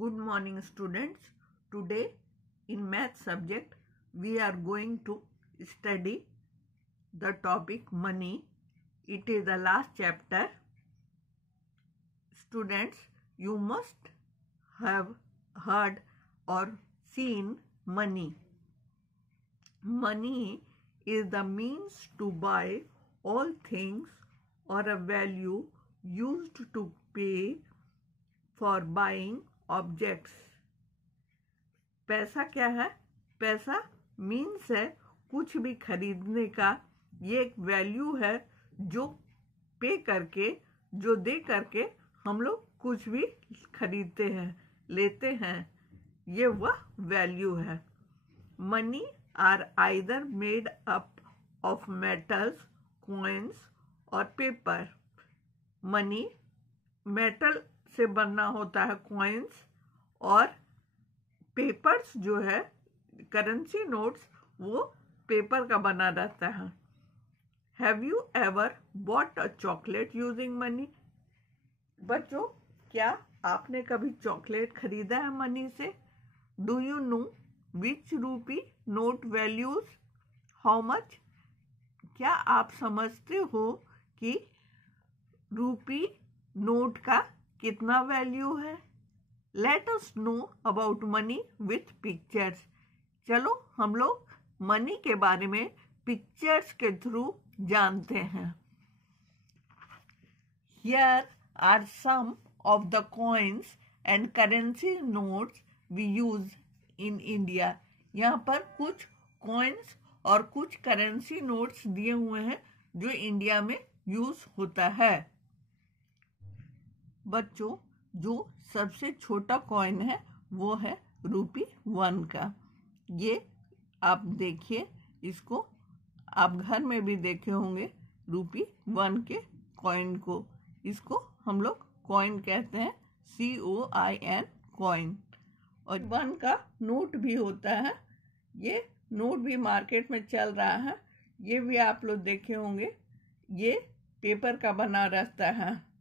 Good morning students. Today in math subject we are going to study the topic money. It is the last chapter. Students, you must have heard or seen money. Money is the means to buy all things or a value used to pay for buying objects. पैसा क्या है? पैसा means है कुछ भी खरीदने का. ये एक वैल्यू है जो पे करके, जो दे करके हम लोग कुछ भी खरीदते हैं, लेते हैं. ये वह वैल्यू है. Money are either made up of metals, coins और पेपर. मनी मेटल से बनना होता है, कॉइन्स और पेपर्स जो है करेंसी नोट्स, वो पेपर का बना रहता है. Have you ever bought a chocolate using money? बच्चों, क्या आपने कभी चॉकलेट खरीदा है मनी से? Do you know which rupee note values how much? क्या आप समझते हो कि रूपी नोट का कितना वैल्यू है? Let us know about money with pictures. चलो हम लोग मनी के बारे में पिक्चर्स के थ्रू जानते हैं. Here are some of the coins and currency notes we use in India. यहाँ पर कुछ कॉइन्स और कुछ करेंसी नोट्स दिए हुए हैं जो इंडिया में यूज होता है. बच्चों, जो सबसे छोटा कॉइन है वो है ₹1 का. ये आप देखिए, इसको आप घर में भी देखे होंगे ₹1 के कॉइन को. इसको हम लोग कॉइन कहते हैं, COIN कॉइन. और 1 का नोट भी होता है. ये नोट भी मार्केट में चल रहा है. ये भी आप लोग देखे होंगे. ये पेपर का बना रहता है.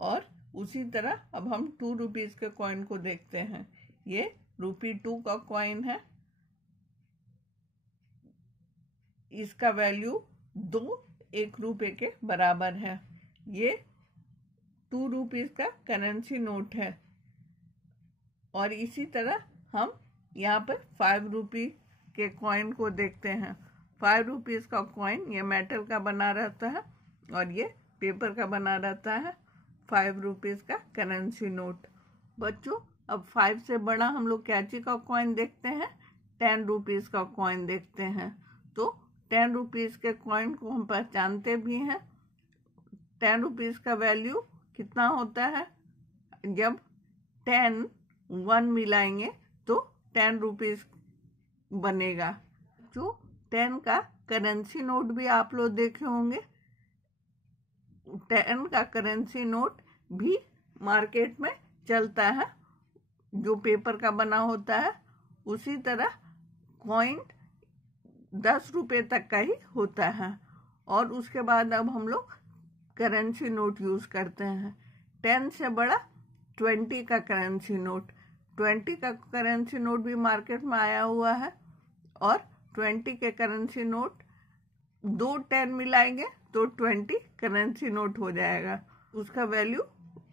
और उसी तरह अब हम ₹2 के कॉइन को देखते हैं. ये ₹2 का कॉइन है. इसका वैल्यू 2 ₹1 के बराबर है. ये ₹2 का करेंसी नोट है. और इसी तरह हम यहाँ पर ₹5 के कॉइन को देखते हैं. ₹5 का कॉइन ये मेटल का बना रहता है और ये पेपर का बना रहता है. ₹5 का करेंसी नोट. बच्चों, अब 5 से बड़ा हम लोग क्या चीज का कॉइन देखते हैं? ₹10 का कॉइन देखते हैं. तो ₹10 के कॉइन को हम पहचानते भी हैं. ₹10 का वैल्यू कितना होता है? जब 10 1 मिलाएंगे तो ₹10 बनेगा. जो 10 का करेंसी नोट भी आप लोग देखे होंगे. 10 का करेंसी नोट भी मार्केट में चलता है, जो पेपर का बना होता है. उसी तरह कॉइन ₹10 तक का ही होता है. और उसके बाद अब हम लोग करेंसी नोट यूज करते हैं. 10 से बड़ा 20 का करेंसी नोट. 20 का करेंसी नोट भी मार्केट में आया हुआ है. और 20 के करेंसी नोट 2 10 मिलाएंगे तो 20 करेंसी नोट हो जाएगा. उसका वैल्यू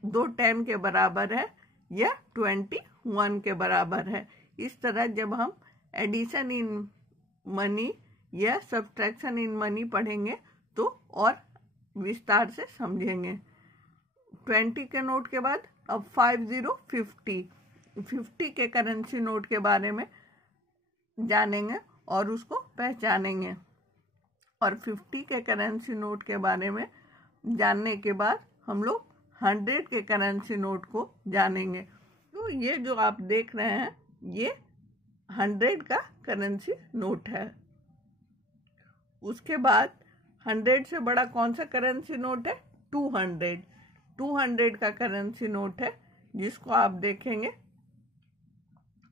2 10 के बराबर है या 21 के बराबर है. इस तरह जब हम एडिशन इन मनी या सब्ट्रैक्शन इन मनी पढ़ेंगे तो और विस्तार से समझेंगे. 20 के नोट के बाद अब 50 के करेंसी नोट के बारे में जानेंगे और उसको पहचानेंगे. और 50 के करेंसी नोट के बारे में जानने के बाद हम लोग 100 के करेंसी नोट को जानेंगे. तो ये जो आप देख रहे हैं ये 100 का करेंसी नोट है. उसके बाद 100 से बड़ा कौन सा करेंसी नोट है? 200 का करेंसी नोट है, जिसको आप देखेंगे.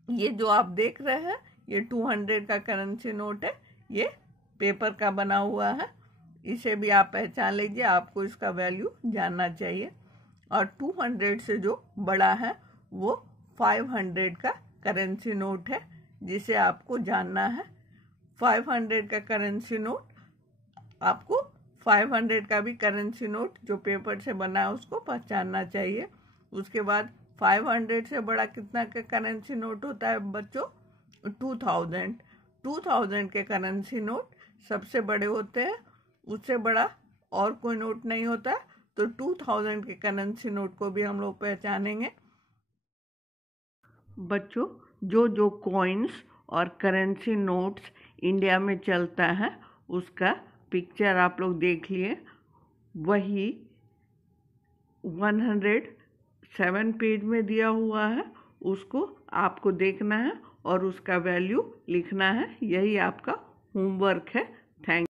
ये जो आप देख रहे हैं ये 200 का करेंसी नोट है. ये पेपर का बना हुआ है. इसे भी आप पहचान लीजिए. आपको इसका वैल्यू जानना चाहिए. और 200 से जो बड़ा है वो 500 का करेंसी नोट है, जिसे आपको जानना है। 500 का करेंसी नोट, आपको 500 का भी करेंसी नोट जो पेपर से बना है उसको पहचानना चाहिए। उसके बाद 500 से बड़ा कितना का करेंसी नोट होता है बच्चों? 2000। 2000 के करेंसी नोट सबसे बड़े होते हैं, उससे बड़ा और कोई नोट नहीं होता। तो 2000 के करेंसी नोट को भी हम लोग पहचानेंगे। बच्चों, जो कॉइन्स और करेंसी नोट्स इंडिया में चलता है उसका पिक्चर आप लोग देख लिए। वही 107 पेज में दिया हुआ है, उसको आपको देखना है और उसका वैल्यू लिखना है। यही आपका होमवर्क है। थैंक